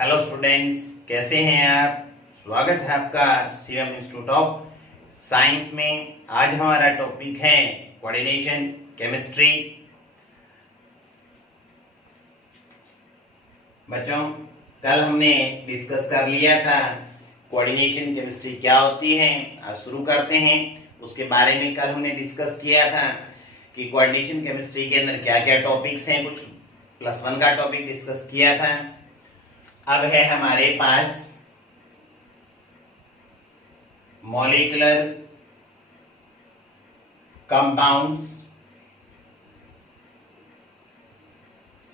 Hello students, कैसे हैं आप। स्वागत है आपका सीएम इंस्टीट्यूट ऑफ साइंस में। आज हमारा टॉपिक है कोऑर्डिनेशन केमिस्ट्री। बच्चों, कल हमने डिस्कस कर लिया था कोऑर्डिनेशन केमिस्ट्री क्या होती है। आज शुरू करते हैं। उसके बारे में कल हमने डिस्कस किया था कि कोऑर्डिनेशन केमिस्ट्री के अंदर क्या क्या टॉपिक्स हैं। कुछ +1 का टॉपिक डिस्कस किया था। अब है हमारे पास मॉलिक्यूलर कंपाउंड्स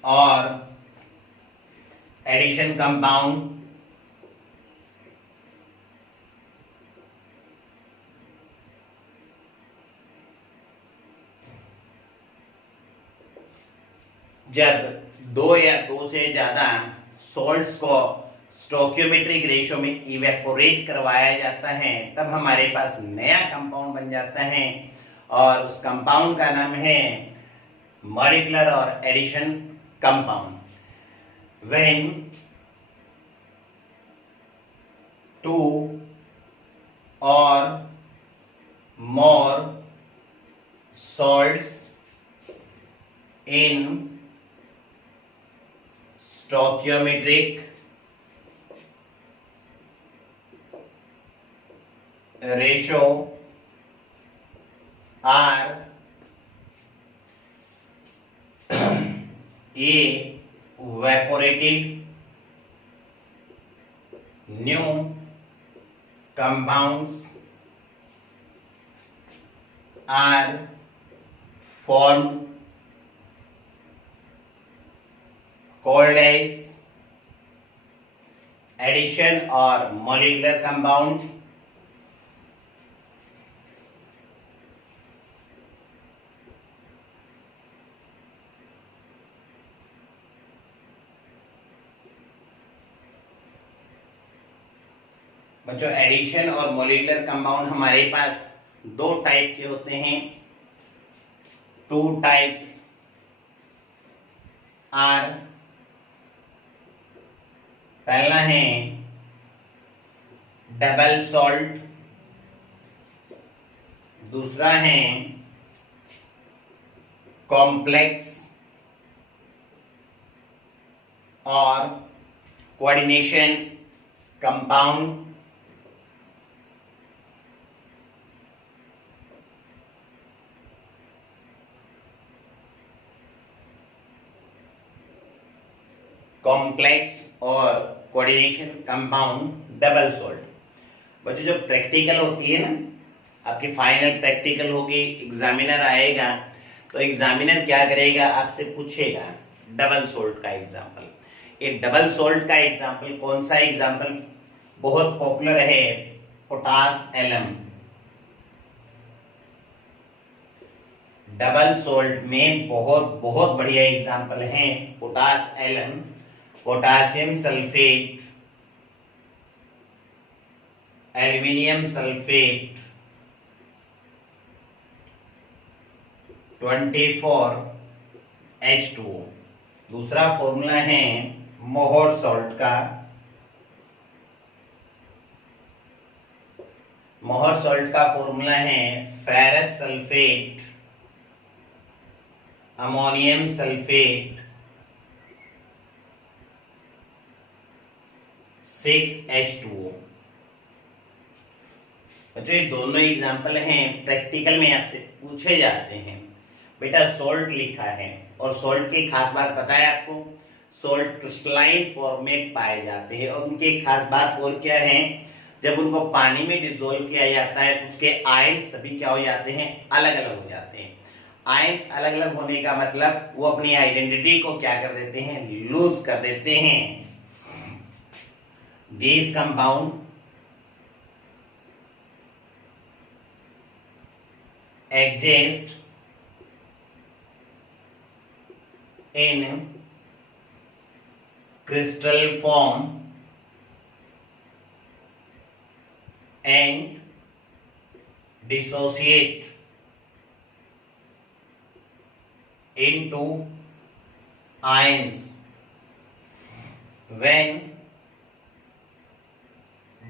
और एडिशन कंपाउंड। जब दो या दो से ज्यादा सॉल्ट्स को स्टोइकियोमेट्रिक रेशियो में इवेपोरेट करवाया जाता है तब हमारे पास नया कंपाउंड बन जाता है और उस कंपाउंड का नाम है मॉलिक्यूलर और एडिशन कंपाउंड। व्हेन टू और मोर salts in stoichiometric ratio are evaporated, new compounds are formed called as addition or molecular compound। बच्चों, एडिशन और मोलिकुलर कंपाउंड हमारे पास दो टाइप के होते हैं। टू टाइप्स आर, पहला है डबल सॉल्ट, दूसरा है कॉम्प्लेक्स और कोऑर्डिनेशन कंपाउंड। कॉम्प्लेक्स और कोऑर्डिनेशन कंपाउंड डबल सॉल्ट। बच्चों, जब प्रैक्टिकल होती है ना, आपकी फाइनल प्रैक्टिकल होगी, एग्जामिनर आएगा तो एग्जामिनर क्या करेगा, आपसे पूछेगा डबल सॉल्ट का एग्जांपल। ये डबल सॉल्ट का एग्जांपल कौन सा एग्जांपल बहुत पॉपुलर है, पोटास एलम। डबल सॉल्ट में बहुत बहुत बढ़िया एग्जांपल है potash alum, potassium sulphate, aluminium sulphate, 24H2O। दूसरा फॉर्मूला है मोहर सॉल्ट का। मोहर सॉल्ट का फॉर्मूला है ferrous sulphate, ammonium sulphate, 6H2O। बच्चों, ये दोनों एग्जाम्पल हैं, प्रैक्टिकल में आपसे पूछे जाते हैं। बेटा, सॉल्ट लिखा है और सॉल्ट की खास बात पता है आपको, सॉल्ट क्रिस्टलाइन फॉर्म में पाए जाते हैं। और उनकी खास बात और क्या है, जब उनको पानी में डिसॉल्व किया जाता है तो उसके आयन सभी क्या हो जाते हैं, अलग अलग हो जाते हैं। आयन अलग अलग होने का मतलब वो अपनी आइडेंटिटी को क्या कर देते हैं, लूज कर देते हैं। These compound exist in crystal form and dissociate into ions when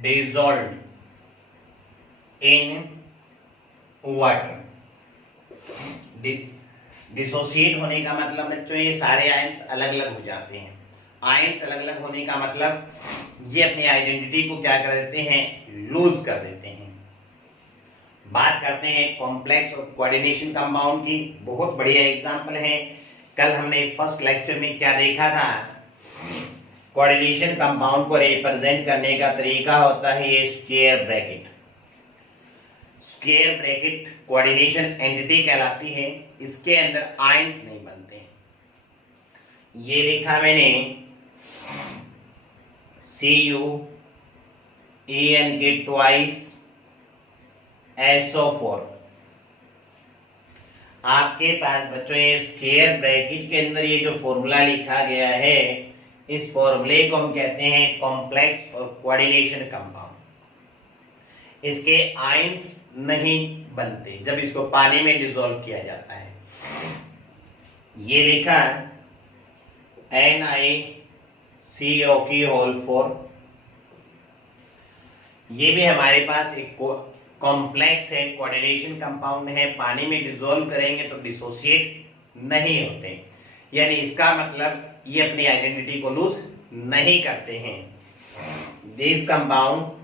dissolved in water. Dissociate होने का मतलब बच्चों ये सारे आयंस अलग अलग हो जाते हैं। आयंस अलग अलग होने का मतलब ये अपनी आइडेंटिटी को क्या कर देते हैं, लूज कर देते हैं। बात करते हैं कॉम्प्लेक्स और कोऑर्डिनेशन कंपाउंड की। बहुत बढ़िया एग्जांपल है। कल हमने फर्स्ट लेक्चर में क्या देखा था, कोऑर्डिनेशन कंपाउंड को रिप्रेजेंट करने का तरीका होता है ये square bracket. Square bracket coordination entity कहलाती है। इसके अंदर आयंस नहीं बनते। ये लिखा मैंने CuEn के ट्वाइस SO4। आपके पास बच्चों ये स्क्वायर ब्रैकेट के अंदर ये जो फॉर्मूला लिखा गया है, इस फॉर्मूले को हम कहते हैं कॉम्प्लेक्स और कोऑर्डिनेशन कंपाउंड। इसके आयंस नहीं बनते जब इसको पानी में डिसॉल्व किया जाता है। ये लिखा NiCO की होल 4। ये भी हमारे पास एक कॉम्प्लेक्स है, कोऑर्डिनेशन कंपाउंड है। पानी में डिसॉल्व करेंगे तो डिसोसिएट नहीं होते, यानी इसका मतलब ये अपनी आइडेंटिटी को लूज नहीं करते हैं। This compound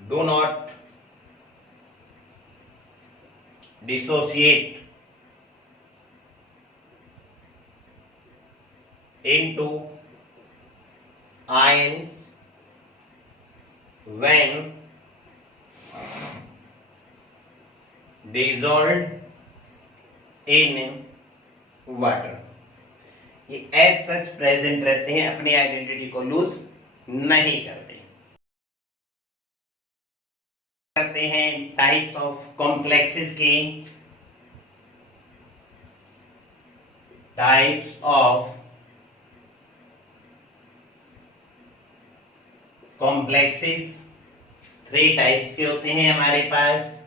do not dissociate into ions when dissolved in water। ये एज सच प्रेजेंट रहते हैं, अपनी आइडेंटिटी को लूज नहीं करते। करते हैं टाइप्स ऑफ कॉम्प्लेक्सेस की। टाइप्स ऑफ कॉम्प्लेक्सेस 3 टाइप्स के होते हैं हमारे पास।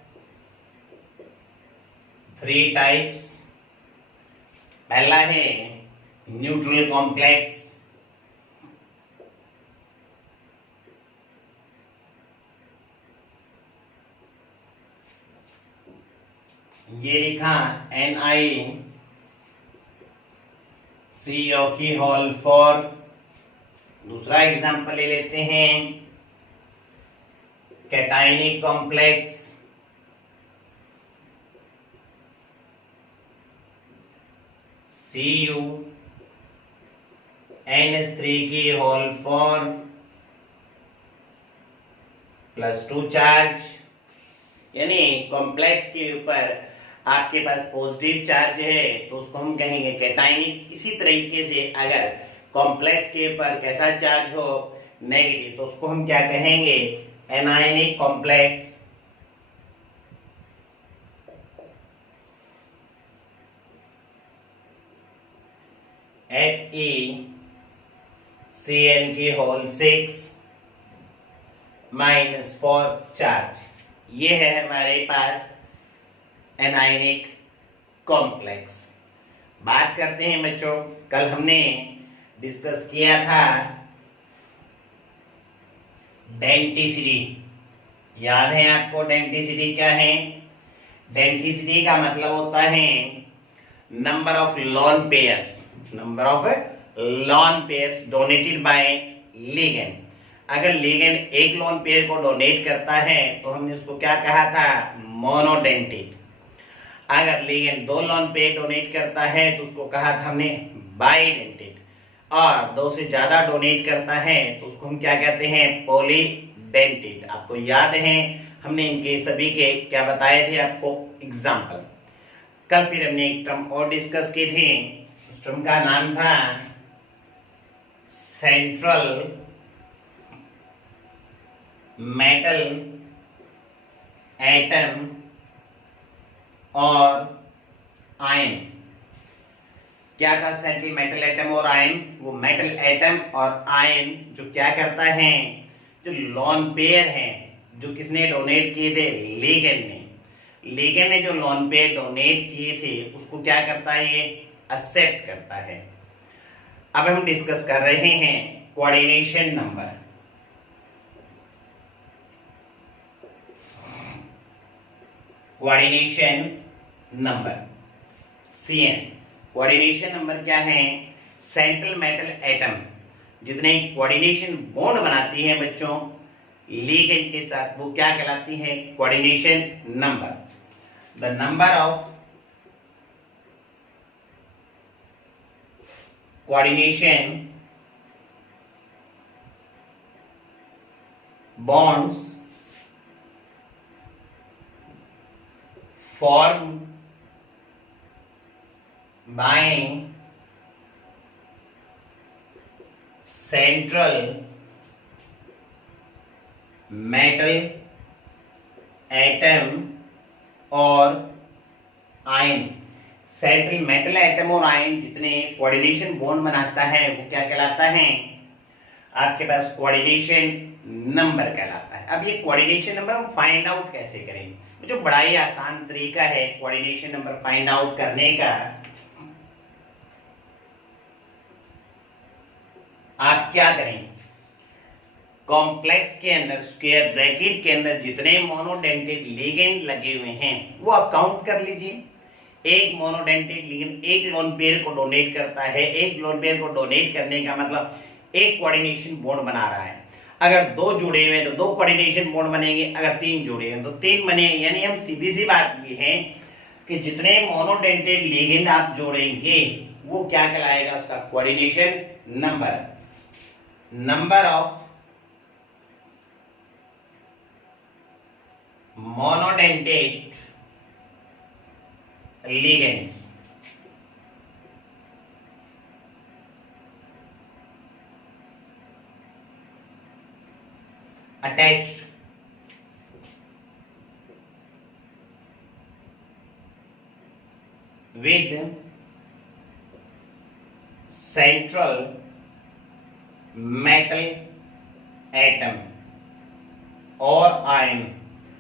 3 टाइप्स। पहला है न्यूट्रल कॉम्प्लेक्स। ये लिखा NiCO की होल 4। दूसरा एग्जांपल ले लेते हैं कैटायनिक कॉम्प्लेक्स। CuNH3 की होल 4 +2 चार्ज, यानी कॉम्प्लेक्स के ऊपर आपके पास पॉजिटिव चार्ज है तो उसको हम कहेंगे कैटायनिक। इसी तरीके से अगर कॉम्प्लेक्स के ऊपर कैसा चार्ज हो, नेगेटिव, तो उसको हम क्या कहेंगे, एनायनिक कॉम्प्लेक्स। FeCN की होल 6 -4 चार्ज। ये है हमारे पास एनायनिक कॉम्प्लेक्स। बात करते हैं बच्चों, कल हमने डिस्कस किया था डेंटिसिटी। याद है आपको डेंटिसिटी क्या है? डेंटिसिटी का मतलब होता है number of lone pairs. Number of lone pairs donated bye ligand. अगर लिगेंड एक लोन पेयर को डोनेट करता है तो हमने उसको क्या कहा था, मोनोडेंटिक। अगर लिगेंड 2 लोन पेयर डोनेट करता है तो उसको कहा था हमने बाइडेंटिक। और 2 से ज्यादा डोनेट करता है तो उसको हम क्या कहते हैं, पॉलीडेंटिक। आपको याद है हमने इनके सभी के क्या बताए थे आपको एग्जाम्पल। कल फिर हमने एक टर्म और डिस्कस की थी। उस टर्म का नाम था सेंट्रल मेटल एटम और आयन। क्या था सेंट्रल मेटल एटम और आयन? वो मेटल एटम और आयन जो क्या करता है, जो लोन पेयर है, जो किसने डोनेट किए थे, लिगेंड ने। लिगेंड ने जो लोन पेयर डोनेट किए थे उसको क्या करता है, ये एक्सेप्ट करता है। अब हम डिस्कस कर रहे हैं coordination number. Coordination number CN। Coordination number क्या है? सेंट्रल मेटल एटम जितने कोऑर्डिनेशन बॉन्ड बनाती हैं बच्चों लिगेंड के साथ, वो क्या कहलाती है? Coordination number. The number of coordination bonds formed by central metal atom और आयन। सेंट्रल मेटल एटम और आयन जितने कोऑर्डिनेशन बॉन्ड बनाता है वो क्या कहलाता है? आपके पास कोऑर्डिनेशन नंबर कहलाता है। अब ये कोऑर्डिनेशन नंबर हम फाइंड आउट कैसे करें? जो बड़ा ही आसान तरीका है कोऑर्डिनेशन नंबर फाइंड आउट करने का। आप क्या करें? कॉम्प्लेक्स के अंदर स्क्वायर ब्रैकेट के अंदर जितने मोनोडेंटेड लिगेंड लगे हुए हैं वो आप काउंट कर लीजिए। एक मोनोडेंटेड लिगेंड एक लोन पेयर को डोनेट करता है। एक लोन पेयर को डोनेट करने का मतलब एक कोऑर्डिनेशन बॉन्ड बना रहा है। अगर दो जुड़े हुए तो दो कोऑर्डिनेशन बॉन्ड बनेंगे, अगर तीन जुड़े हैं तो तीन बने। यानी हम सीधी सी बात ये है कि जितने मोनोडेंटेड लिगेंड आप जोड़ेंगे वो क्या कहलाएगा? उसका coordination number. Number of monodentate ligands attached with central metal atom और ion।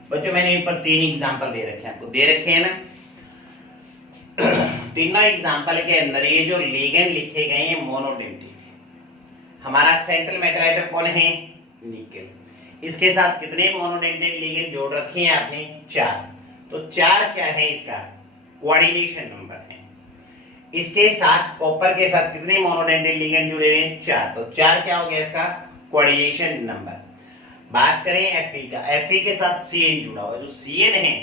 बच्चों मैंने ऊपर तीन एग्जांपल दे रखे हैं, आपको दे रखे हैं ना। तीनों एग्जांपल के अंदर ये जो लिगेंड लिखे गए हैं मोनोडेंटेड है। हमारा सेंट्रल मेटल एटम कौन है? निकेल। इसके साथ कितने मोनोडेंटेड लिगेंड जोड़ रखे हैं आपने? 4। तो 4 क्या है? इसका कोऑर्डिनेशन नंबर है। इसके साथ कॉपर के साथ कितने मोनोडेंटेड लिगेंड जुड़े हुए हैं? 4। तो 4 क्या हो गया इसका कोऑर्डिनेशन नंबर। बात करें Fe का, Fe के साथ Cn जुड़ा हुआ है। जो Cn है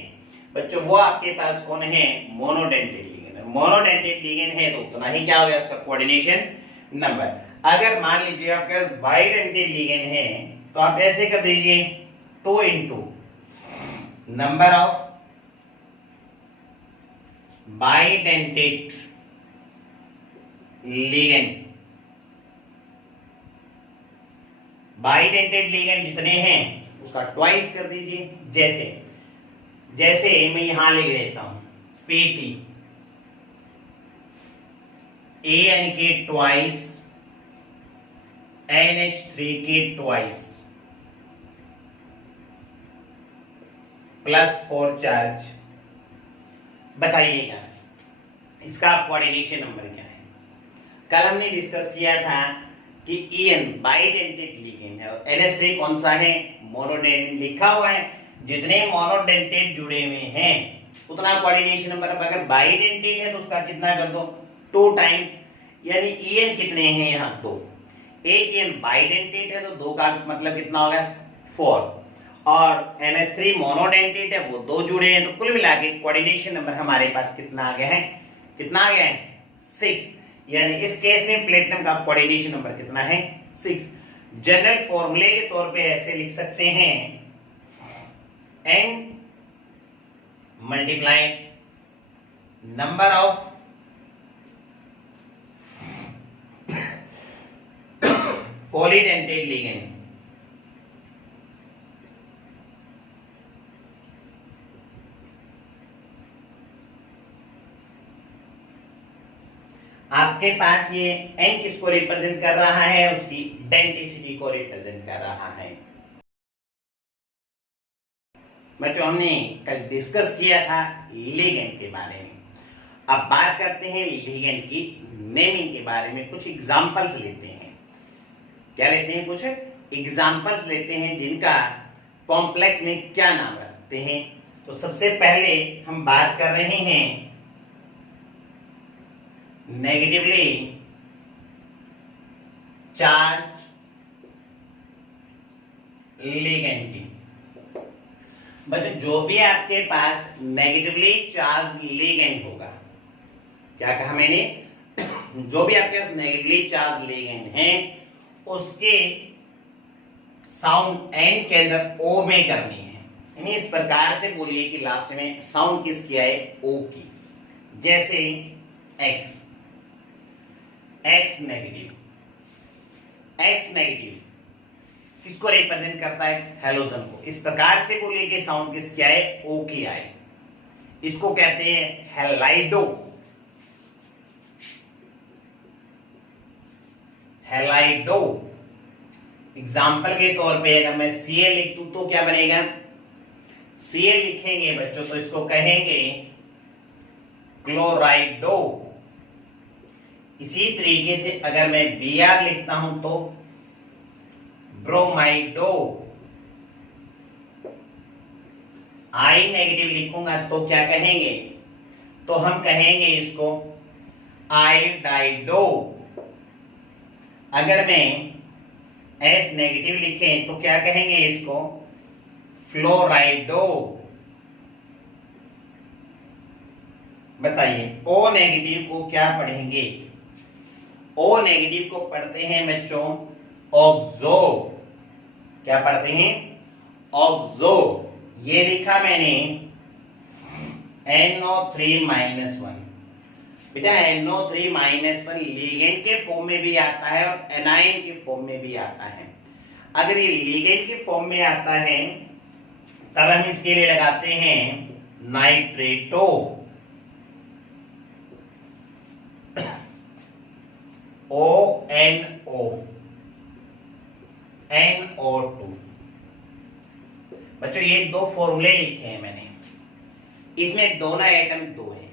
बच्चों वो आपके पास कौन है? मोनोडेंटेड लिगेंड है। मोनोडेंटेड लिगेंड है तो उतना ही क्या हो गया उसका कोऑर्डिनेशन नंबर। अगर मान लीजिए आपके पास बाइडेंटेड लिगेंड है तो आप ऐसे कर दीजिए 2 into number of bidentate ligand. Bidentate ligand जितने हैं उसका ट्वाइस कर दीजिए। जैसे मैं यहां लिख देता हूं PT AN के ट्वाइस NH3 के ट्वाइस +4 चार्ज। बताइएगा इसका कोऑर्डिनेशन नंबर क्या है? कल हमने डिस्कस किया था कि EN बाइडेंटेड लिगेंड है और NH3 कौन सा है? मोनोडेंटेड। लिखा हुआ है जितने मोनोडेंटेड जुड़े हुए हैं उतना कोऑर्डिनेशन नंबर। अगर बाइडेंटेड है तो उसका कितना कर दो? 2 टाइम्स। यानी EN कितने हैं यहाँ? 2। एक EN बाइडेंटेड है तो 2 का मतलब कितना हो गया? 4। और NH3 मोनोडेंटेड है वो 2 जुड़े हैं तो कुल मिला के कोऑर्डिनेशन नंबर हमारे पास कितना आ गया है? कितना आ गया है? 6। यानी इस केस में प्लेटिनम का कोऑर्डिनेशन नंबर कितना है? 6। जनरल फॉर्मूले के तौर पे ऐसे लिख सकते हैं N multiply number of polydentate ligand आपके पास ये n किसको रिप्रेजेंट कर रहा है? उसकी डेंसिटी को रिप्रेजेंट कर रहा है। बच्चों हमने कल डिस्कस किया था लिगेंड के बारे में। अब बात करते हैं लिगेंड की नेमिंग के बारे में, कुछ एग्जांपल्स लेते हैं। क्या लेते हैं? कुछ एग्जांपल्स लेते हैं जिनका कॉम्प्लेक्स में क्या नाम रखते हैं। तो सबसे पहले हम बात कर रहे हैं नेगेटिवली चार्ज्ड लिगेंड की। बच्चों जो भी आपके पास नेगेटिवली चार्ज लिगेंड होगा, क्या कहा मैंने? जो भी आपके पास नेगेटिवली चार्ज लिगेंड है उसके साउंड एन के अंदर ओ में करनी है, यानी इस प्रकार से बोलिए कि लास्ट में साउंड किसकी आए? ओ की। जैसे x, x negative, x negative किसको रिप्रेजेंट करता है? हेलोजन को। इस प्रकार से बोलिए कि साउंड किसकी आए? ओ की आए। इसको कहते हैं हेलाइडो, हेलाइडो। एग्जाम्पल के तौर पे अगर मैं Cl लिख दूं तो क्या बनेगा? Cl लिखेंगे बच्चों तो इसको कहेंगे क्लोराइडो। इसी तरीके से अगर मैं Br लिखता हूं तो ब्रोमाइडो। I नेगेटिव लिखूंगा तो क्या कहेंगे? तो हम कहेंगे इसको आयोडाइडो। अगर मैं F नेगेटिव लिखें तो क्या कहेंगे इसको? फ्लोराइडो। बताइए O नेगेटिव को क्या पढ़ेंगे? O नेगेटिव को पढ़ते हैं बच्चों ऑक्सो। क्या पढ़ते हैं? ऑक्सो। ये लिखा मैंने NO3-1। बेटा NO3-1 लिगेंड के फॉर्म में भी आता है और एनाइन के फॉर्म में भी आता है। अगर ये लिगेंड के फॉर्म में आता है तब हम इसके लिए लगाते हैं नाइट्रेटो, ONO, NO2। बच्चों ये दो फॉर्मूले लिखे हैं मैंने, इसमें दोनों एटम दो हैं,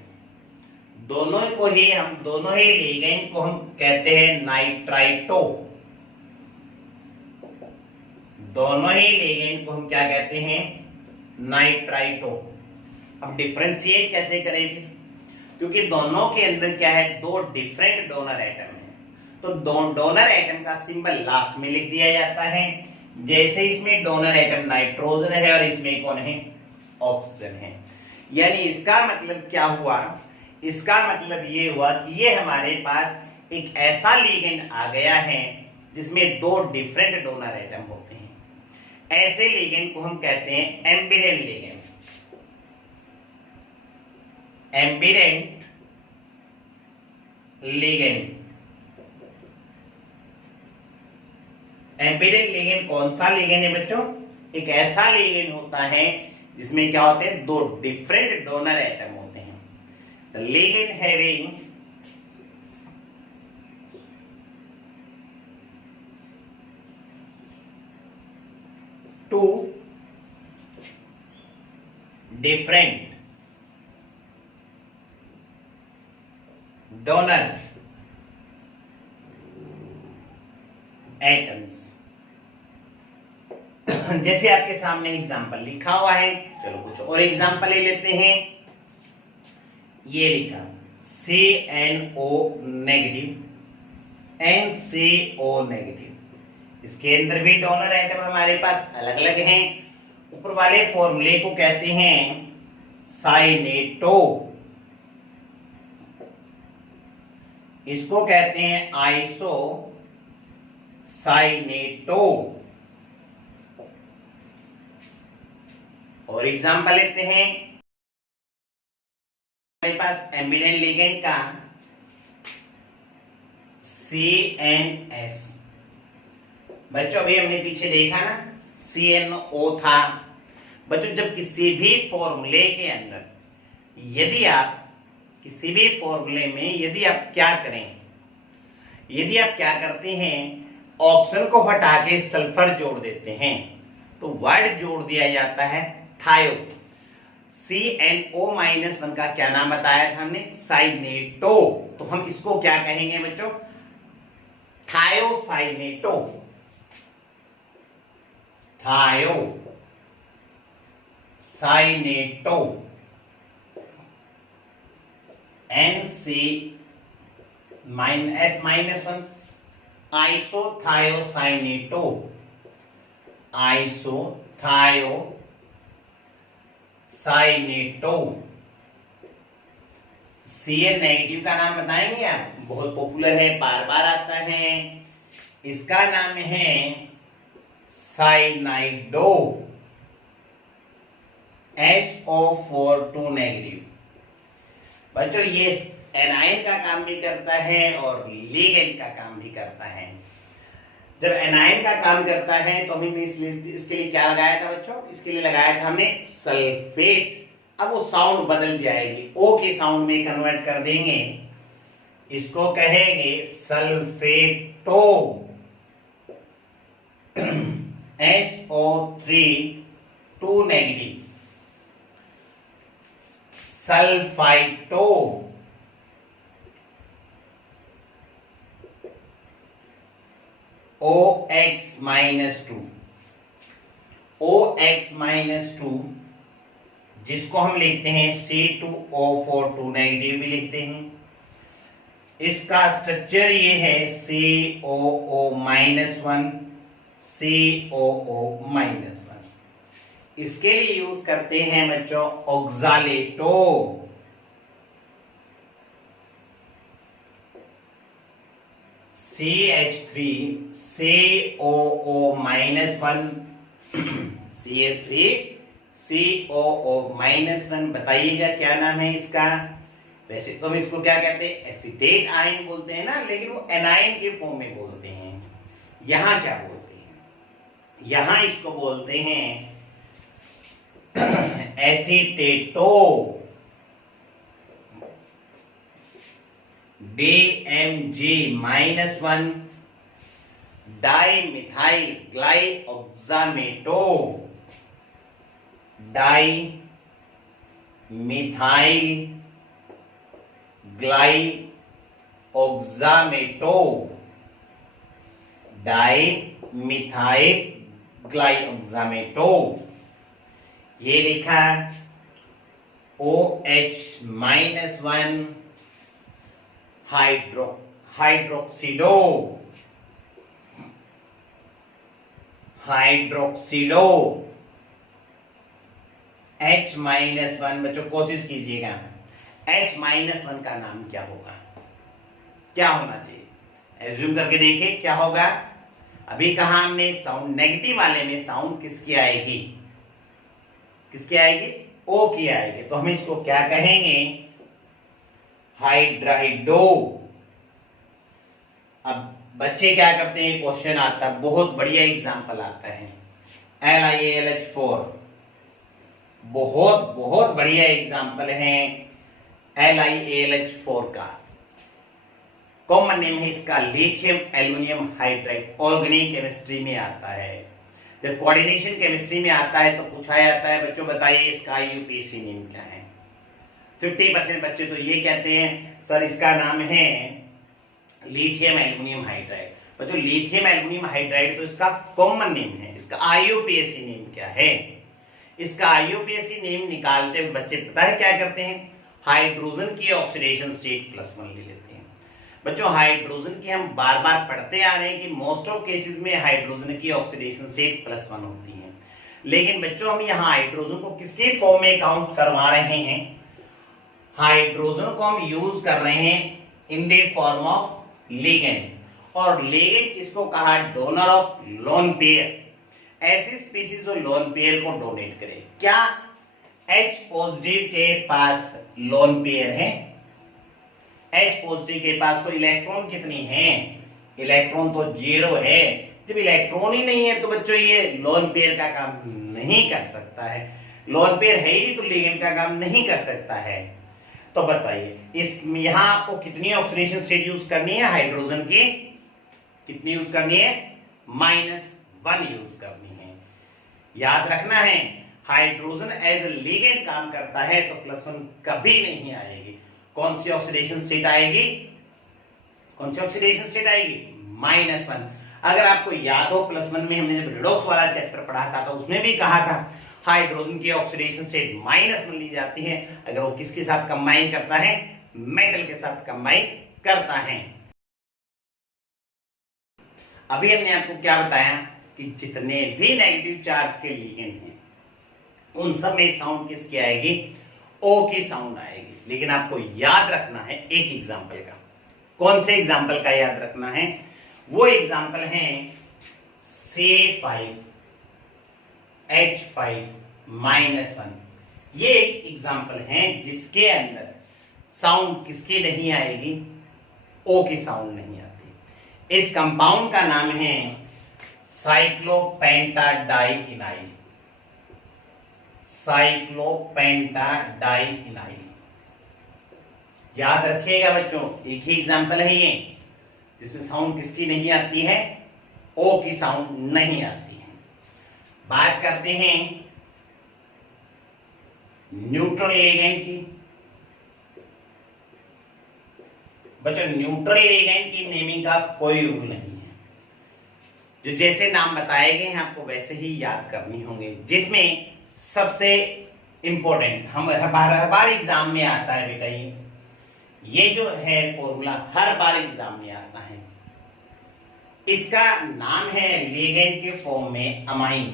दोनों ही लिगेंड को हम कहते हैं नाइट्राइटो। दोनों ही लिगेंड को हम क्या कहते हैं? नाइट्राइटो। अब डिफरेंशिएट कैसे करें फिर? क्योंकि दोनों के अंदर क्या है? दो डिफरेंट डोनर एटम है, तो डोनर एटम का सिंबल लास्ट में लिख दिया जाता है। जैसे इसमें डोनर एटम नाइट्रोजन है और इसमें कौन है? ऑक्सीजन है। यानी इसका मतलब क्या हुआ? इसका मतलब ये हुआ कि ये हमारे पास एक ऐसा लिगेंड आ गया है जिसमें दो डिफरेंट डोनर एटम होते हैं। ऐसे लिगेंड को हम कहते हैं ambient ligand. Ambient ligand. Ambient ligand कौन सा लिगेंड है बच्चों? एक ऐसा लिगेंड होता है जिसमें क्या होते हैं? दो डिफरेंट डोनर एटम होते हैं। The ligand having two different donor atoms। जैसे आपके सामने एग्जांपल लिखा हुआ है, चलो कुछ और एग्जांपल ले लेते हैं। ये लिखा CNO नेगेटिव, NCO नेगेटिव। इसके अंदर भी डोनर एटम हमारे पास अलग अलग हैं। ऊपर वाले फॉर्मूले को कहते हैं साइनेटो, इसको कहते हैं आइसो साइनेटो। और एग्जांपल लेते हैं हमारे पास एम्बिडेंट लिगेंड का CNS। बच्चों अभी हमने पीछे देखा ना CNO था। बच्चों जब किसी भी फॉर्मूले के अंदर यदि आप किसी भी फॉर्मूले में यदि आप क्या करते हैं ऑक्सीजन को हटा के सल्फर जोड़ देते हैं तो वर्ड जोड़ दिया जाता है थायो। CnO-1 का क्या नाम बताया था हमने? साइनेटो। तो हम इसको क्या कहेंगे बच्चों? Thiocyanato. Thiocyanato. NC-S-1 आइसोथायोसाइनेटो। आइसोथायोसाइनेटो। Cn negative का नाम बताएंगे आप? बहुत पॉपुलर है, बार बार आता है। इसका नाम है साइनाइडो। SO4 2 negative. बच्चों ये एनाइन का काम भी करता है और लिगेंड का काम भी करता है। जब एनाइन का काम करता है तो हमने इसके लिए क्या लगाया था बच्चों? इसके लिए लगाया था हमने सल्फेट। अब वो साउंड बदल जाएगी, ओ के साउंड में कन्वर्ट कर देंगे, इसको कहेंगे सल्फेटो। SO3 2 negative. सल्फाइटो। OX-2। OX-2 जिसको हम लिखते हैं C2O4 2 नेगेटिव भी लिखते हैं। इसका स्ट्रक्चर ये है COO-1 COO-1। इसके लिए यूज करते हैं बच्चों ऑक्सालेटो। CH3 COO-1 CH3 COO-1। बताइएगा क्या नाम है इसका? वैसे तो हम इसको क्या कहते हैं? एसीटेट आयन बोलते हैं ना, लेकिन वो एनाइन के फॉर्म में बोलते हैं। यहां क्या बोलते हैं? यहां इसको बोलते हैं acetato. DMG-1 dimethyl glyoximato. Dimethyl glyoximato. Dimethyl glyoximato. ये लिखा OH-1 हाइड्रोक्सिलो। हाइड्रोक्सिलो H-1। बच्चों कोशिश कीजिएगा, H-1 का नाम क्या होगा? क्या होना चाहिए? एज्यूम करके देखिए क्या होगा। अभी कहा हमने साउंड नेगेटिव वाले में साउंड किसकी आएगी? किसकी आएगी? ओ की आएगी। तो हम इसको क्या कहेंगे? हाइड्राइडो। अब बच्चे क्या करते हैं? क्वेश्चन आता है, बहुत बढ़िया एग्जांपल आता है, LiAlH4। बहुत बहुत बढ़िया एग्जांपल है LiAlH4 का। कॉमन नेम है इसका lithium aluminium hydride. Organic chemistry में आता है। जब कोऑर्डिनेशन केमिस्ट्री में आता है तो पूछा जाता है बच्चों बताइए इसका IUPAC नेम क्या है? 50% बच्चे तो ये कहते हैं सर इसका नाम है लिथियम एल्यूमिनियम हाइड्राइड। बच्चों लिथियम एल्यूमिनियम हाइड्राइड तो इसका कॉमन नेम है, इसका IUPAC नेम क्या है? इसका IUPAC नेम निकालते हुए बच्चे पता है क्या करते हैं? हाइड्रोजन की ऑक्सीडेशन स्टेट +1 ले लेते हैं। बच्चों हाइड्रोजन की हम बार बार पढ़ते आ रहे हैं कि मोस्ट ऑफ केसेस में हाइड्रोजन की ऑक्सीडेशन स्टेट +1 होती है, लेकिन बच्चों हम यहाँ हाइड्रोजन को किसके फॉर्म में काउंट करवा रहे हैं? हाइड्रोजन को हम यूज कर रहे हैं in the form of ligand. और लिगेंड किसको कहा? Donor of lone pair. ऐसी स्पीसीज जो लोन पेयर को डोनेट करे। क्या H पॉजिटिव के पास लोन पेयर है? H पॉजिटिव के पास तो इलेक्ट्रॉन कितनी है? इलेक्ट्रॉन तो 0 है। जब इलेक्ट्रॉन ही नहीं है तो बच्चों ये लोन पेयर का काम नहीं कर सकता है। लोन पेयर है ही तो लिगेंड का काम नहीं कर सकता है। तो बताइए इस यहां आपको कितनी ऑक्सीडेशन स्टेट यूज करनी है? हाइड्रोजन की कितनी यूज करनी है? -1 यूज करनी है। याद रखना है हाइड्रोजन एज ए लिगेंड काम करता है तो +1 कभी नहीं आएगी। कौन सी ऑक्सीडेशन स्टेट आएगी? कौन सी ऑक्सीडेशन स्टेट आएगी? -1। अगर आपको याद हो +1 में हमने जब रिडॉक्स वाला चैप्टर पढ़ा था तो उसमें भी कहा था हाइड्रोजन की ऑक्सीडेशन स्टेट -1 ली जाती है अगर वो किसके साथ कंबाइन करता है? मेटल के साथ कंबाइन करता है। अभी हमने आपको क्या बताया कि जितने भी नेगेटिव चार्ज के लिगेंड हैं उन सब में साउंड किसकी आएगी? ओ की साउंड आएगी। लेकिन आपको याद रखना है एक एग्जांपल का। कौन से एग्जांपल का याद रखना है? वो एग्जांपल है C5H5-1। ये एक एग्जांपल है जिसके अंदर साउंड किसकी नहीं आएगी? ओ की साउंड नहीं आती। इस कंपाउंड का नाम है साइक्लोपेंटाडाइइनाइल। साइक्लोपेंटाडाइइनाइल याद रखिएगा बच्चों, एक ही एग्जांपल है ये जिसमें साउंड किसकी नहीं आती है? ओ की साउंड नहीं आती है। बात करते हैं न्यूट्रल लिगेंड की। बच्चों न्यूट्रल लिगेंड की नेमिंग का कोई रूल नहीं है, जो जैसे नाम बताए गए हैं आपको वैसे ही याद करनी होंगे। जिसमें सबसे इंपॉर्टेंट हर बार एग्जाम में आता है बेटा, ये जो है फॉर्मूला हर बार एग्जाम में आता है। इसका नाम है लिगेंड के फॉर्म में अमाइन।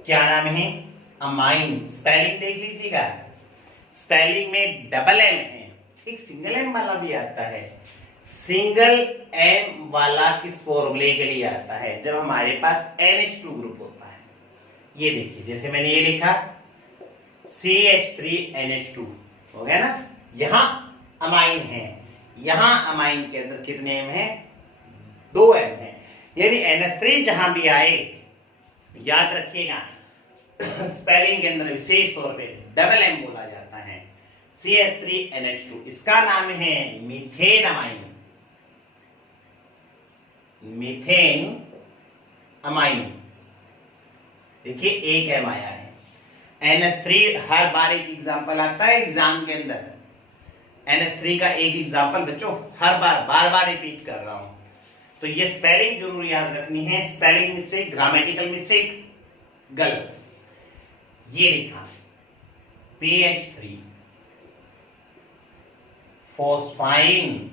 क्या नाम है? अमाइन। स्पेलिंग देख लीजिएगा, स्पेलिंग में डबल एम है, एक सिंगल एम वाला भी आता है। सिंगल एम वाला किस फॉर्मूले के लिए आता है? जब हमारे पास NH2 ग्रुप होता है। ये देखिए, जैसे मैंने ये लिखा CH3NH2 हो गया ना। यहां अमाइन है, यहां अमाइन के अंदर कितने एम है? 2 एम है। यानी NH3 जहां भी आए याद रखिएगा स्पेलिंग के अंदर विशेष तौर पे डबल एम बोला जाता है। CH3NH2 इसका नाम है मीथेन अमाइन। Methane amine. देखिए एक एम आया है। NH3 हर बार एक एग्जांपल आता है एग्जाम के अंदर। NH3 का एक एग्जांपल बच्चों हर बार रिपीट कर रहा हूं। तो ये स्पेलिंग जरूर याद रखनी है। स्पेलिंग मिस्टेक, ग्रामेटिकल मिस्टेक गलत। ये लिखा PH3 phosphine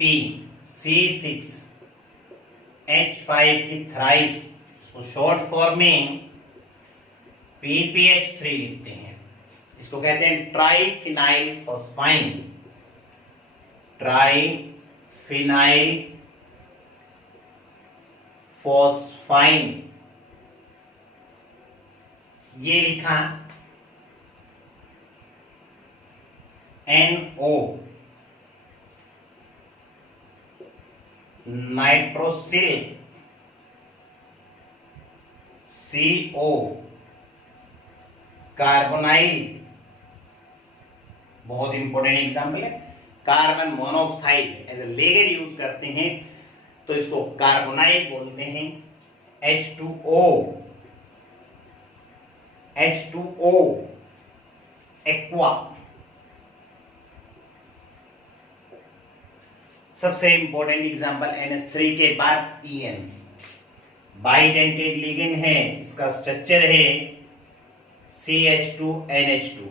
P C6 H5 की थ्राइस, इसको शॉर्ट फॉर्म में PPH3 लिखते हैं। इसको कहते हैं ट्राइफिनाइल फॉस्फाइन। ट्राइफिनाइल फॉस्फाइन ये लिखा NO नाइट्रोसिल CO कार्बोनाइल। बहुत इंपॉर्टेंट एग्जांपल है। Carbon monoxide as a ligand use करते हैं तो इसको कार्बोनाइल बोलते हैं। H2O aqua. सबसे इंपॉर्टेंट एग्जांपल NH3 के बाद EN बाइडेंटेड लिगेंड है। इसका स्ट्रक्चर है CH2NH2।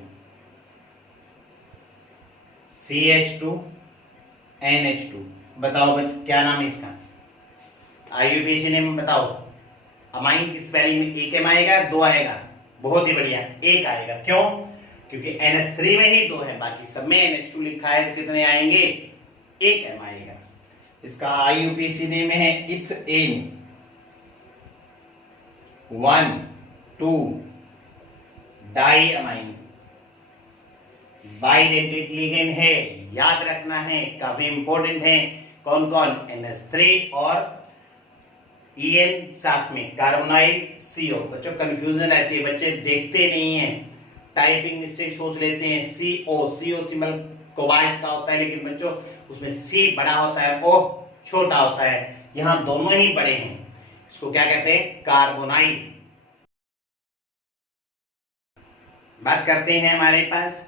CH2NH2 बताओ बच्चों क्या नाम है इसका? IUPAC नेम बताओ। अमाइन की स्पेलिंग में एक एम आएगा, 2 आएगा? बहुत ही बढ़िया, एक आएगा। क्यों? क्योंकि NH3 में ही 2 है, बाकी सब में NH2 लिखा है तो कितने आएंगे? एक एम आएगा। इसका IUPAC नेम है ethane 1,2 di amine. Bidentate ligand है, याद रखना है, काफी इंपॉर्टेंट है। कौन कौन? NH3 और EN साथ में कार्बोनाइल CO। बच्चों कंफ्यूजन रहती है, बच्चे देखते नहीं हैं, टाइपिंग मिस्टेक सोच लेते हैं। CO सिंबल कोबाल्ट का होता है, लेकिन बच्चों उसमें C बड़ा होता है, O छोटा होता है। यहाँ दोनों ही बड़े हैं। इसको क्या कहते हैं, कार्बोनाइल। बात करते हैं हमारे पास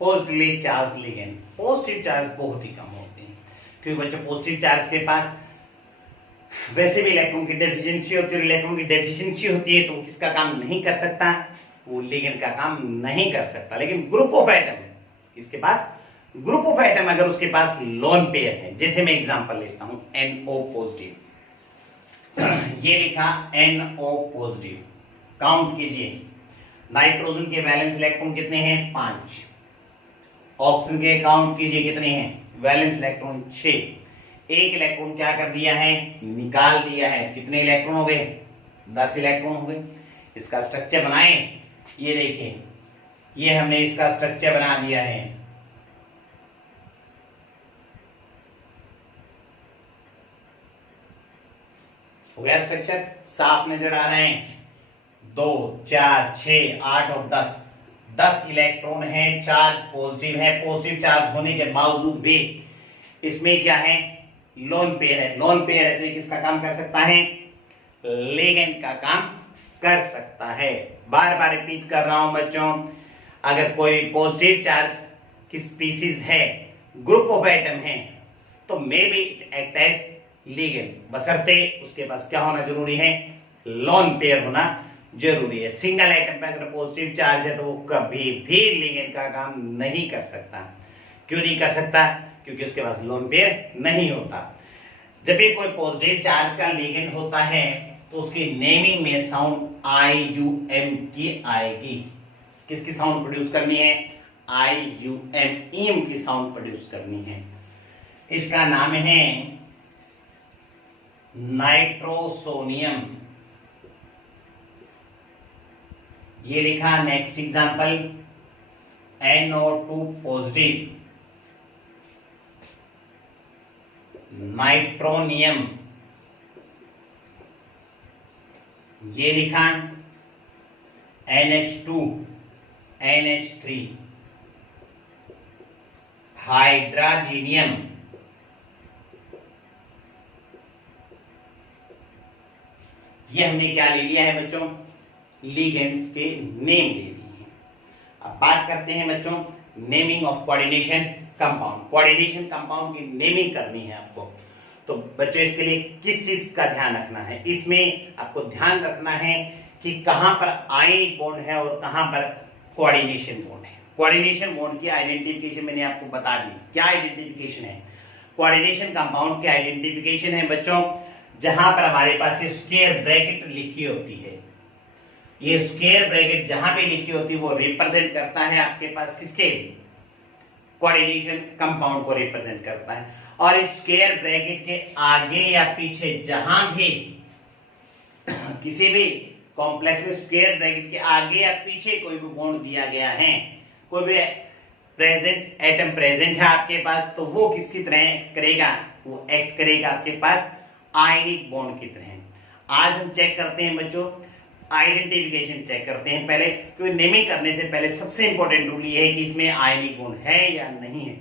positively charge ligand. Positive charge बहुत ही कम होते हैं, क्योंकि बच्चों पॉजिटिव चार्ज के पास वैसे भी इलेक्ट्रॉन की डेफिशिएंसी होती है, इलेक्ट्रॉन की डेफिशिएंसी होती है तो किसका काम नहीं कर सकता, वो लिगेंड का काम नहीं कर सकता। लेकिन ग्रुप ऑफ एटम, इसके पास ग्रुप ऑफ एटम अगर उसके पास लोन पेयर है, जैसे मैं एग्जांपल लेता हूं NO पॉजिटिव, ये लिखा NO पॉजिटिव, काउंट कीजिए, नाइट्रोजन के वैलेंस इलेक्ट्रॉन कितने हैं, 5। ऑक्सीजन के काउंट कीजिए कितने हैं, वैलेंस इलेक्ट्रॉन 6। एक इलेक्ट्रॉन क्या कर दिया है, निकाल दिया है। कितने इलेक्ट्रॉन हो गए, 10 इलेक्ट्रॉन हो गए। इसका स्ट्रक्चर बनाए, ये देखिए, ये हमने इसका स्ट्रक्चर बना दिया है। हो गया स्ट्रक्चर, साफ नजर आ रहे हैं। 2 4 6 8 और 10 इलेक्ट्रॉन है, चार्ज पॉजिटिव है। पॉजिटिव चार्ज होने के बावजूद भी इसमें क्या है, लोन पेयर है। लोन पेयर है तो ये किसका काम कर सकता है, लिगेंड का काम कर सकता है। बार बार रिपीट कर रहा हूं बच्चों, अगर कोई पॉजिटिव चार्ज की स्पीसीज है, ग्रुप ऑफ एटम है, तो may be it act as ligand, बशर्ते उसके पास क्या होना जरूरी है, लोन पेयर होना जरूरी है। सिंगल एटम पे अगर पॉजिटिव चार्ज है तो वो कभी भी लिगेंड का काम नहीं कर सकता। क्यों नहीं कर सकता, क्योंकि उसके पास लोन पेयर नहीं होता। जब भी कोई पॉजिटिव चार्ज का लिगेंड होता है तो उसकी नेमिंग में साउंड IUM की आएगी। किसकी साउंड प्रोड्यूस करनी है, IUM, ईम की साउंड प्रोड्यूस करनी है। इसका नाम है नाइट्रोसोनियम। ये लिखा, next example NO2 positive, nitronium. ये लिखा NH2 NH3, हाइड्रोजीनियम। ये हमने क्या ले लिया है बच्चों, लिगेंड्स के नेम ले लिए हैं। अब बात करते हैं बच्चों naming of coordination compound. Coordination compound की नेमिंग करनी है आपको, तो बच्चों इसके लिए किस चीज का ध्यान रखना है, इसमें आपको ध्यान रखना है कि कहां पर आयनिक बॉन्ड है और कहां पर कोऑर्डिनेशन बॉन्ड है। कोऑर्डिनेशन बॉन्ड की आइडेंटिफिकेशन मैंने आपको बता दी। क्या आइडेंटिफिकेशन है, कोऑर्डिनेशन कंपाउंड की आइडेंटिफिकेशन है बच्चों, जहां पर हमारे पास ये स्क्वायर ब्रैकेट लिखी होती है। ये स्क्वायर ब्रैकेट जहां पे लिखी होती है वो रिप्रेजेंट करता है आपके पास किसके, कोऑर्डिनेशन कंपाउंड को रिप्रेजेंट करता है। और इस स्क्वायर ब्रैकेट के आगे या पीछे जहां भी किसी भी कॉम्प्लेक्स में स्क्वायर ब्रैकेट के आगे या पीछे कोई भी बॉन्ड दिया गया है, कोई भी प्रेजेंट एटम प्रेजेंट है आपके पास, तो वो किसकी तरह करेगा, वो एक्ट करेगा आपके पास आयनिक बॉन्ड की तरह। आज हम चेक करते हैं बच्चों, आइडेंटिफिकेशन चेक करते हैं पहले, क्योंकि नेमिंग करने से पहले सबसे इंपॉर्टेंट रूल ये है कि इसमें आयनिक बॉन्ड है या नहीं है।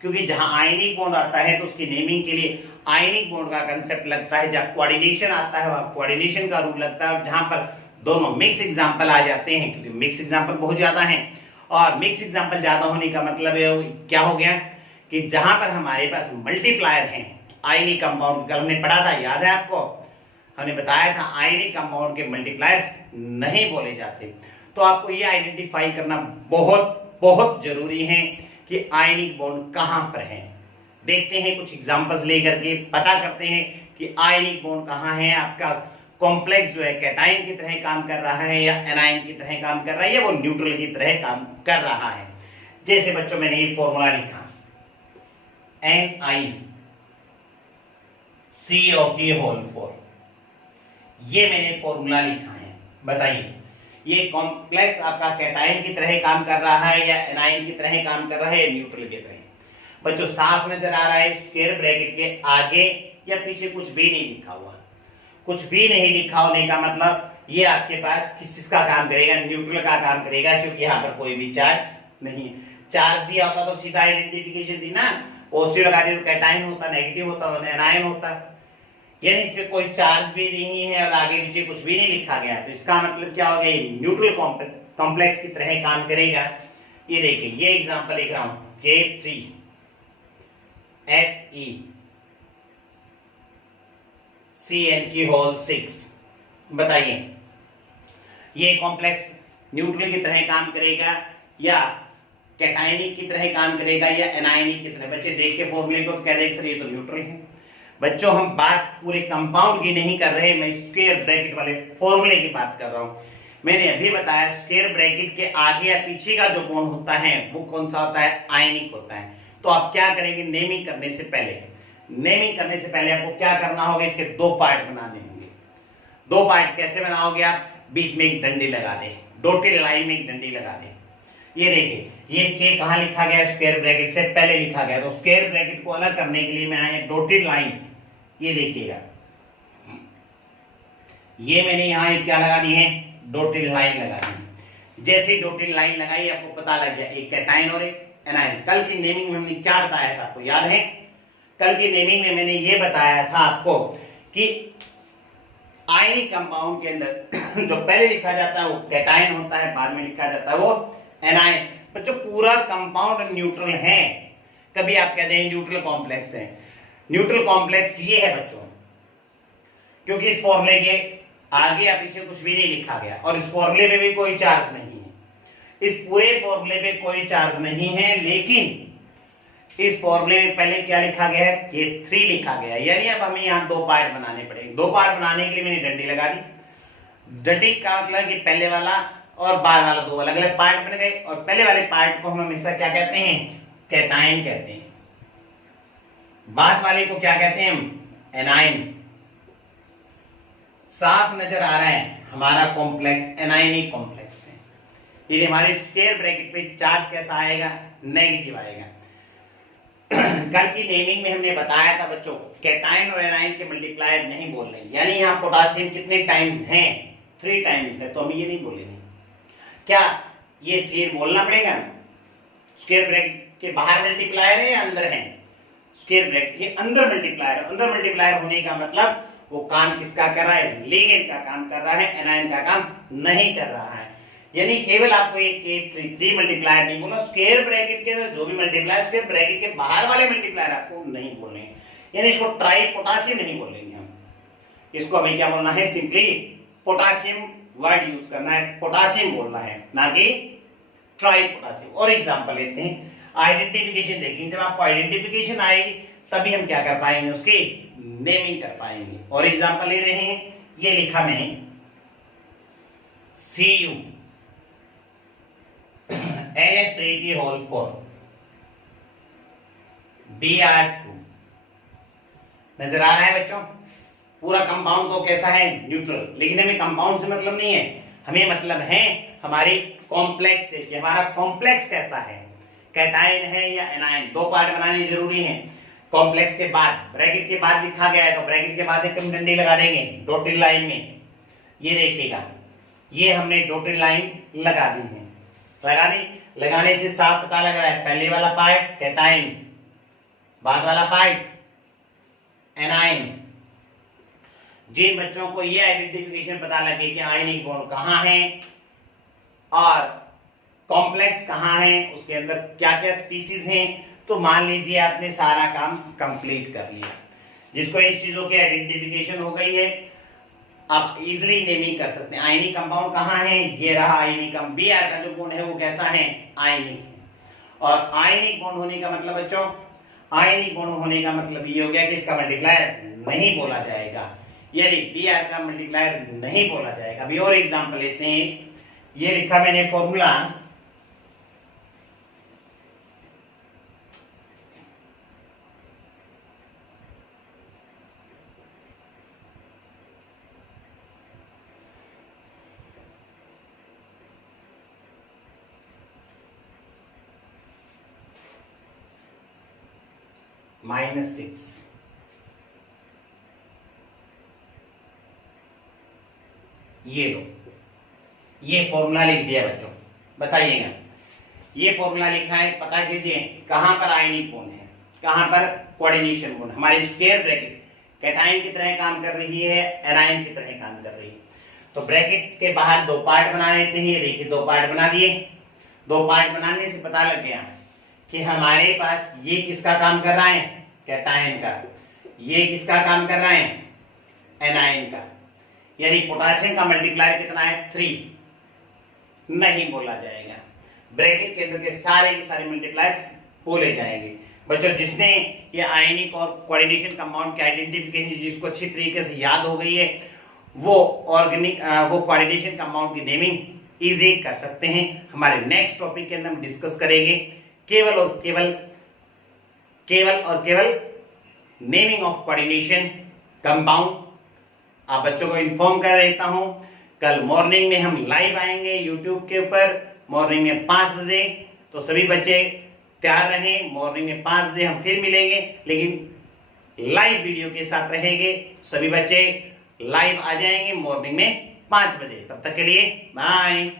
क्योंकि जहां आयनिक बॉन्ड आता है तो उसकी नेमिंग के लिए आयनिक बॉन्ड का कंसेप्ट लगता है, जहां कोऑर्डिनेशन आता है वहां कोऑर्डिनेशन का रूल लगता है। और जहां पर दोनों मिक्स एग्जांपल आ जाते हैं, क्योंकि मिक्स एग्जांपल बहुत ज्यादा हैं, और मिक्स एग्जांपल ज्यादा होने का मतलब क्या हो गया कि जहां पर हमारे पास मल्टीप्लायर हैं आयनिक कंपाउंड, कल हमने पढ़ा था, याद है आपको, हमने बताया था आयनिक कंपाउंड के मल्टीप्लायर्स नहीं बोले जाते। तो आपको ये आइडेंटिफाई करना बहुत बहुत जरूरी है कि आयनिक बॉन्ड कहां पर है। देखते हैं कुछ एग्जांपल्स लेकर के पता करते हैं कि आयनिक बॉन्ड कहां है। आपका कॉम्प्लेक्स जो है कैटायन की तरह काम कर रहा है या एनायन की तरह काम कर रहा है या वो न्यूट्रल की तरह काम कर रहा है। जैसे बच्चों मैंने ये फॉर्मूला लिखा NiCO4, ये मैंने फॉर्मूला लिखा है। बताइए ये कॉम्प्लेक्स आपका कैटायन की तरह काम कर रहा है या एनायन की तरह काम कर रहा है या न्यूट्रल की तरह। बच्चों साफ नजर आ रहा है, स्क्वायर ब्रैकेट के आगे या पीछे कुछ भी नहीं लिखा हुआ। कुछ भी नहीं लिखा होने का मतलब ये आपके पास किसका काम करेगा, न्यूट्रल का काम करेगा, क्योंकि यहाँ पर कोई भी चार्ज नहीं है। चार्ज दिया होता तो सीधा आइडेंटिफिकेशन थी ना, पॉजिटिव लगा दिया तो कैटायन होता, नेगेटिव होता तो एनायन होता। यानी इस पे कोई चार्ज भी नहीं है और आगे पीछे कुछ भी नहीं लिखा गया, तो इसका मतलब क्या हो गया, न्यूट्रल कॉम्प्लेक्स की तरह काम करेगा। ये देखिए, ये एग्जांपल लिख रहा हूं, K3FeCN की होल 6। बताइए ये कॉम्प्लेक्स न्यूट्रल की तरह काम करेगा या कैटायनिक की तरह काम करेगा या एनायनिक की तरह? बच्चे देख के फॉर्मूले को तो कह देंगे सर ये तो न्यूट्रल है। बच्चों हम बात पूरे कंपाउंड की नहीं कर रहे, मैं स्क्वायर ब्रैकेट वाले फॉर्मूले की बात कर रहा हूं। मैंने अभी बताया स्क्वायर ब्रैकेट के आगे या पीछे का जो बॉन्ड होता है वो कौन सा होता है, आयनिक होता है। तो आप क्या करेंगे, नेमिंग करने से पहले आपको क्या करना होगा, इसके दो पार्ट बनाने होंगे। दो पार्ट कैसे बनाओगे आप, बीच में एक डंडी लगा दे, डॉटेड लाइन में एक डंडी लगा दे। ये देखिए, ये के कहां लिखा गया, स्क्वायर ब्रैकेट से पहले लिखा गया, तो स्क्वायर ब्रैकेट को अलग करने के लिए मैं आया डॉटेड लाइन। ये देखिएगा, ये मैंने यहां क्या लगा दी है, डॉटेड लाइन लगा दी। जैसे डॉटेड लाइन लगाई आपको पता लग गया एक कैटायन और एक एनायन। कल की नेमिंग में हमने क्या बताया था, आपको याद है? कल की नेमिंग में मैंने ये बताया था आपको कि आयनिक कंपाउंड के अंदर जो पहले लिखा जाता है वो कैटायन होता है, बाद में लिखा जाता है वो एनायन। बच्चों पूरा कंपाउंड न्यूट्रल है, कभी आप कहते हैं न्यूट्रल कॉम्प्लेक्स है। न्यूट्रल कॉम्प्लेक्स ये है बच्चों, क्योंकि इस फॉर्मूले के आगे या पीछे कुछ भी नहीं लिखा गया और इस फॉर्मूले में भी कोई चार्ज नहीं है। इस पूरे फॉर्मूले में कोई चार्ज नहीं है, लेकिन इस फॉर्मूले में पहले क्या लिखा गया है, K3 लिखा गया है। यानी अब हमें यहाँ दो पार्ट बनाने पड़ेंगे। दो पार्ट बनाने के लिए मैंने डंडी लगा दी। डंडी का मतलब कि पहले वाला और बाद वाला दो अलग अलग पार्ट बन गए, और पहले वाले पार्ट को हम हमेशा क्या कहते हैं, कैटायन कहते हैं। बाद वाले को क्या कहते हैं हम, एनायन। साफ नजर आ रहा है हमारा कॉम्प्लेक्स एनायनिक कॉम्प्लेक्स है। ये हमारे स्क्वायर ब्रैकेट पे चार्ज कैसा आएगा, नेगेटिव आएगा। कल की नेमिंग में हमने बताया था बच्चों, कैटायन और एनायन के मल्टीप्लायर नहीं बोल रहे, यानी यहाँ पोटासियम कितने टाइम्स हैं, 3 टाइम्स है, तो हम ये नहीं बोलेंगे। क्या ये सीर बोलना पड़ेगा? स्क्वायर ब्रैकेट के बाहर मल्टीप्लायर है या अंदर है? स्क्वायर ब्रैकेट के अंदर मल्टीप्लायर है। अंदर मल्टीप्लायर होने का मतलब वो काम किसका कर रहा है, लिगेंड का काम कर रहा है, एनायन का काम नहीं कर रहा है। यानी केवल आपको एक K3 मल्टीप्लायर नहीं बोलना, स्क्वायर ब्रैकेट के जो भी मल्टीप्लायर, स्क्वायर ब्रैकेट के बाहर वाले मल्टीप्लायर आपको नहीं बोलने, यानी इसको ट्राई पोटासियम नहीं बोलेंगे हम। इसको हमें क्या बोलना है, सिंपली पोटासियम वर्ड यूज करना है, पोटासियम बोलना है, ना कि ट्राई पोटासियम। और एग्जांपल लेते हैं, आइडेंटिफिकेशन देखेंगे। जब आपको आइडेंटिफिकेशन आएगी तभी हम क्या कर पाएंगे, उसकी नेमिंग कर पाएंगे। और एग्जांपल ले रहे हैं, ये लिखा मैंने Cu NH3 की होल 4 Br2। नजर आ रहा है बच्चों, पूरा कंपाउंड तो कैसा है, न्यूट्रल। लेकिन हमें कंपाउंड से मतलब नहीं है, हमें मतलब है हमारी कॉम्प्लेक्स से, कि हमारा कॉम्प्लेक्स कैसा है, कैटायन है या एनायन। दो पार्ट बनाने जरूरी हैं। कॉम्प्लेक्स के बाद, ब्रैकेट के बाद लिखा गया है तो ब्रैकेट के बाद एक डंडी लगा देंगे डॉटेड लाइन में। ये देखिएगा, ये हमने डॉटेड लाइन लगा दी है, लगा दी। लगाने से साफ पता लग रहा है, पहले वाला पार्ट कैटायन, बाद वाला पार्ट एनायन। जिन बच्चों को ये आइडेंटिफिकेशन पता लगे कि आयनिक बॉन्ड कहां है और कॉम्प्लेक्स कहां है, उसके अंदर क्या क्या स्पीसीज हैं, तो मान लीजिए आपने सारा काम कंप्लीट कर लिया। जिसको इस चीजों की आइडेंटिफिकेशन हो गई है, आप इजीली नेमिंग कर सकते हैं। आयनिक कंपाउंड कहां है, ये रहा आयनिक। Br का जो बॉन्ड है वो कैसा है, आयनिक। और आयनिक बॉन्ड होने का मतलब बच्चों, आयनिक बॉन्ड होने का मतलब ये हो गया कि इसका मल्टीप्लायर नहीं बोला जाएगा, यानी Br का मल्टीप्लायर नहीं बोला जाएगा। अभी और एग्जांपल लेते हैं, ये लिखा मैंने फॉर्मूला -6। ये लो, ये फॉर्मूला लिख दिया बच्चों। बताइएगा, ये फॉर्मूला लिखा है, पता कीजिए कहां पर आयनिक बॉन्ड है, कहां पर कोऑर्डिनेशन बॉन्ड। हमारे स्क्वायर ब्रैकेट कैटायन की तरह काम कर रही है, एनायन की तरह काम कर रही है। तो ब्रैकेट के बाहर दो पार्ट बना लेते हैं। देखिए दो पार्ट बना दिए। दो पार्ट बनाने से पता लग गया कि हमारे पास ये किसका काम कर रहा है, कैटायन का, ये किसका काम कर रहा है, एनायन का। यानी पोटेशियम का मल्टीप्लायर कितना है, 3 नहीं बोला जाएगा। ब्रैकेट के अंदर के सारे मल्टीप्लायर्स बोले जाएंगे। बच्चों जिसने ये आयनिक और कोऑर्डिनेशन कंपाउंड की आइडेंटिफिकेशन जिसको अच्छी तरीके से याद हो गई है, वो कोऑर्डिनेशन कंपाउंड की नेमिंग इजी कर सकते हैं। हमारे नेक्स्ट टॉपिक के अंदर हम डिस्कस करेंगे केवल और केवल नेमिंग ऑफ कोऑर्डिनेशन कंपाउंड। आप बच्चों को इन्फॉर्म कर देता हूं, कल मॉर्निंग में हम लाइव आएंगे यूट्यूब के ऊपर मॉर्निंग में 5 बजे। तो सभी बच्चे तैयार रहें, मॉर्निंग में 5 बजे हम फिर मिलेंगे, लेकिन लाइव वीडियो के साथ रहेंगे। सभी बच्चे लाइव आ जाएंगे मॉर्निंग में 5 बजे। तब तक के लिए बाय।